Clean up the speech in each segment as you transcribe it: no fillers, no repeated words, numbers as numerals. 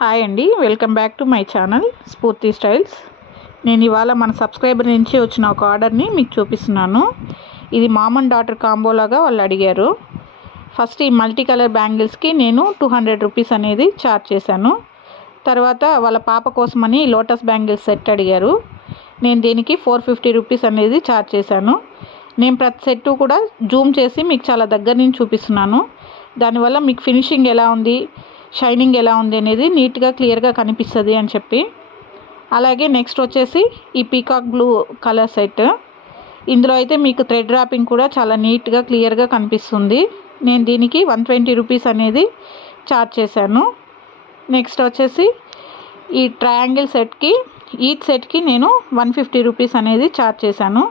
Hi అండి, welcome back to my channel స్ఫూర్తి styles. నేను ఇవాళ మన సబ్స్క్రైబర్ నుంచి వచ్చిన ఒక ఆర్డర్ని మీకు చూపిస్తున్నాను. ఇది మామ్ అండ్ డాటర్ కాంబో లాగా వాళ్ళు అడిగారు. ఫస్ట్ ఈ మల్టీ కలర్ బ్యాంగిల్స్కి నేను 200 రూపీస్ అనేది ఛార్జ్ చేశాను. తర్వాత వాళ్ళ పాప కోసమని లోటస్ బ్యాంగిల్స్ సెట్ అడిగారు. నేను దీనికి 450 రూపీస్ అనేది ఛార్జ్ చేశాను. నేను ప్రతి సెట్టు కూడా జూమ్ చేసి మీకు చాలా దగ్గర నుంచి చూపిస్తున్నాను. దానివల్ల మీకు ఫినిషింగ్ ఎలా ఉంది, షైనింగ్ ఎలా ఉంది అనేది నీట్గా క్లియర్గా కనిపిస్తుంది అని చెప్పి. అలాగే నెక్స్ట్ వచ్చేసి ఈ పీకాక్ బ్లూ కలర్ సెట్. ఇందులో అయితే మీకు థ్రెడ్ ర్యాపింగ్ కూడా చాలా నీట్గా క్లియర్గా కనిపిస్తుంది. నేను దీనికి 120 రూపీస్ అనేది ఛార్జ్ చేశాను. నెక్స్ట్ వచ్చేసి ఈ ట్రయాంగిల్ సెట్కి, ఈచ్ సెట్కి నేను 150 రూపీస్ అనేది ఛార్జ్ చేశాను.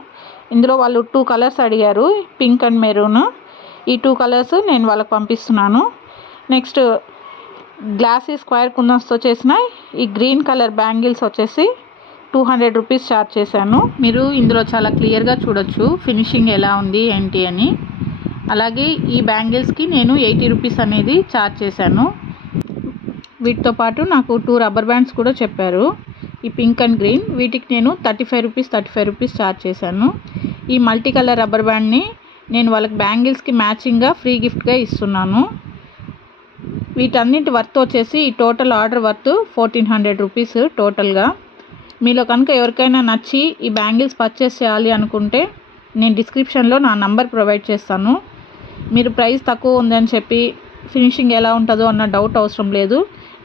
ఇందులో వాళ్ళు 2 కలర్స్ అడిగారు, పింక్ అండ్ మెరూన్. ఈ 2 కలర్స్ నేను వాళ్ళకి పంపిస్తున్నాను. నెక్స్ట్ గ్లాసీ స్క్వేర్ కుందన్స్తో చేసిన ఈ గ్రీన్ కలర్ బ్యాంగిల్స్ వచ్చేసి 200 రూపీస్ ఛార్జ్ చేశాను. మీరు ఇందులో చాలా క్లియర్గా చూడొచ్చు ఫినిషింగ్ ఎలా ఉంది ఏంటి అని. అలాగే ఈ బ్యాంగిల్స్కి నేను 80 రూపీస్ అనేది ఛార్జ్ చేశాను. వీటితో పాటు నాకు 2 రబ్బర్ బ్యాండ్స్ కూడా చెప్పారు, ఈ పింక్ అండ్ గ్రీన్. వీటికి నేను 35 రూపీస్ ఛార్జ్ చేశాను. ఈ మల్టీ కలర్ రబ్బర్ బ్యాండ్ని నేను వాళ్ళకి బ్యాంగిల్స్కి మ్యాచింగ్గా ఫ్రీ గిఫ్ట్గా ఇస్తున్నాను. వీటన్నిటి వర్త్ వచ్చేసి ఈ టోటల్ ఆర్డర్ వర్త్ 1400 రూపీస్ టోటల్గా. మీలో కనుక ఎవరికైనా నచ్చి ఈ బ్యాంగిల్స్ పర్చేస్ చేయాలి అనుకుంటే నేను డిస్క్రిప్షన్లో నా నంబర్ ప్రొవైడ్ చేస్తాను. మీరు ప్రైస్ తక్కువ ఉందని చెప్పి ఫినిషింగ్ ఎలా ఉంటుందో అన్న డౌట్ అవసరం లేదు.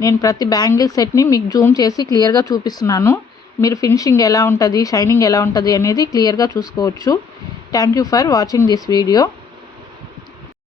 నేను ప్రతి బ్యాంగిల్ సెట్ని మీకు జూమ్ చేసి క్లియర్గా చూపిస్తున్నాను. మీరు ఫినిషింగ్ ఎలా ఉంటుంది, షైనింగ్ ఎలా ఉంటుంది అనేది క్లియర్గా చూసుకోవచ్చు. Thank you for watching this video.